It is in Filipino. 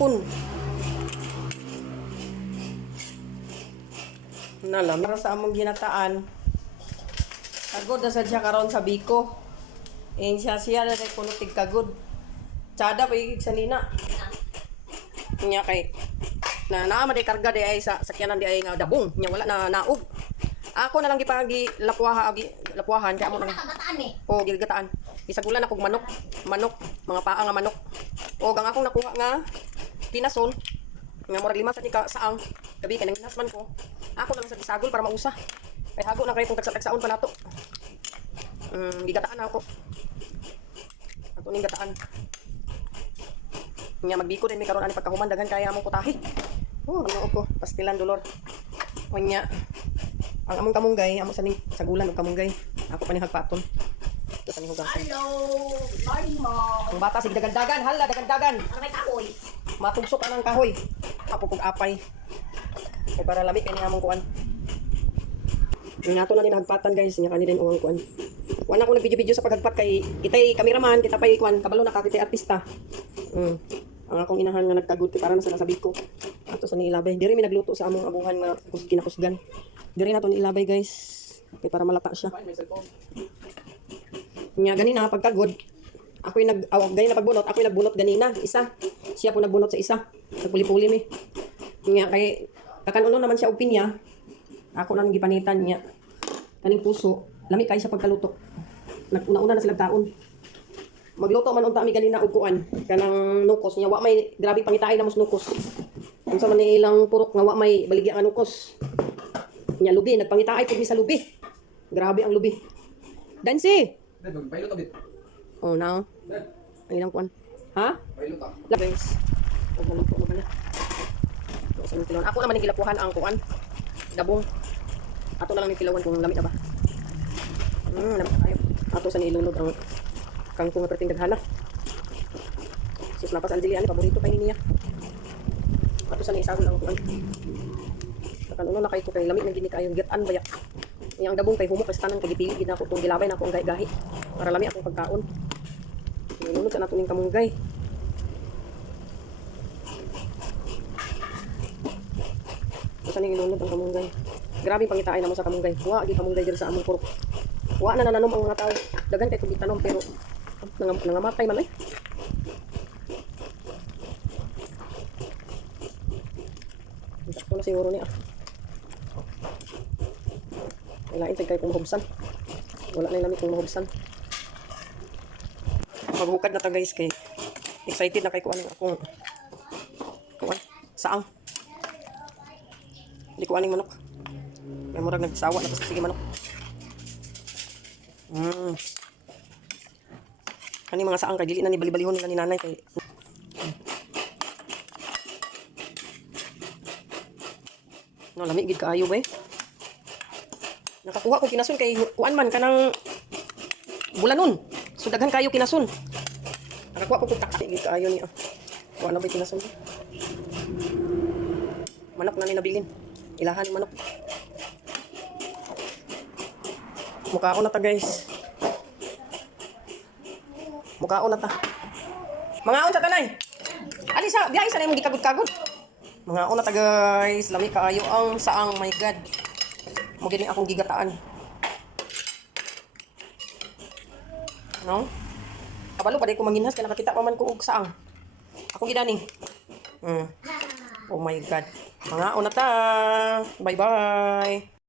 hapon. Nalam, para sa among ginataan. Kagod na sad siya karon sa biko. Siya na kay puno tig kagod. Tsada pa igig sa nina. Nya kay na naama day karga day ay sa sakyanan day ay nga dabong. Nya wala na naog. Ako na lang gipagi lapuahan kay amo nang. Oh, gigataan. Isagulan akong manok, mga paa nga manok. O gang akong nakuha nga pinason. Nga murag 5 sa ka saang gabi kay nang hinasman ko. Ako na lang sa isagol para mausa. Kay hago na kay kung tagsa-tagsaon pa nato. Gigataan na ako. Ato ning gataan. Nya magbiko din mi karon ani pagkahuman daghan kaya among putahe. Oh, manood ko pastilan dolor. Unya ang among kamunggay, amo sa ning sagulan og kamunggay. Ako pa ni hagpaton. Ito sa ning hugasan. Hello, morning mo. Ang bata sig dagan-dagan, hala dagan-dagan. Ano may kahoy? Matugsok anang kahoy. Apo kog apay. Kay para lamig kay ni among kuan. Yung nato na din hagpatan guys, nya kani din uwang kuan. Wala ko nag-video sa paghagpat kay itay cameraman, kita pay kuan kabalo na kakitay artista. Ang akong inahan nga nagkagut para na sa nasabik ko. Ato sa niilabay. Diri mi nagluto sa among abuhan nga kinakusgan. Diri nato niilabay guys. Kay para malata siya. Nya ganina pagkagod. Ako'y ganina pagbunot, ako'y nagbunot ganina, isa. Siya po nagbunot sa isa. Nagpuli-puli mi. Nya kay kakanuno naman siya og pinya. Ako nang gipanitan niya. Kaning puso, lami kay siya pagkaluto. Naguna-una na sila taon. Magluto man unta mi ganina og kuan, kanang nukos nya wa may grabe pangitaay na mos nukos. Unsa man ni ilang purok nga wa may baligya nga nukos. Nya lubi, nagpangitaay pud mi sa lubi. Grabe ang lubi. Dancy. Pailot abit. Oh, now. Ang ilang kuan. Ha? Pailot ah. Guys. Oh, maluto na pala. Ako naman yung gilapuhan ang kuan. Dabong. Ato na lang yung kilawan kung lamit na ba. Lamit na tayo. Ato sa nilunod ang kangkong nga perting daghana. Sus napas Angelia, paborito pa niya. Ato sa naisagol ang kuan. Kanuno na kay ko kay lamit na gini kayo gitan baya. Yang dabong kay humok kay tanan kay gipili gid nako tong gilabay nako ang gahi. Para lami akong pagkaon. Nilunod sa nato ning kamunggay. Sa ning ilunod ang kamunggay. Grabe pangitaay namo sa kamunggay. Wa gi kamunggay diri sa among purok. Wa na nananom ang mga tao. Dagan kay kung itanom pero nangamatay man ay. Ito na siguro niya. Lain tay kay kung mahubsan. Wala na lamig kung mahubsan. Maghukad na ta guys kay excited na kay kuan akong kuan saang. Hindi ko aning manok. May murag nagsawa na sige manok. Kani mga saang kay dili na ni bali-balihon nila ni nanay kay no lami gid kaayo ba eh. Nakakuha ko kinasun kay kuan man kanang bulanon. So daghan kayo kinasun. Nakakuha ko tak gid kaayo ni kuan na ba kinasun. Manok na ni nabilin. Ilahan ni manok. Mukhaon na ta guys. Mukhaon na ta. Mangaon sa tanay. Ali sa biyahe sa nimo gikagod-kagod. Mangaon na ta guys. Lami kaayo ang saang, my god. Mo gini akong gigataan. No? Kabalo pa day ko manginhas kay nakakita pa man ko og saang. Ako gidani. Oh my god. Mangaon na ta. Bye-bye.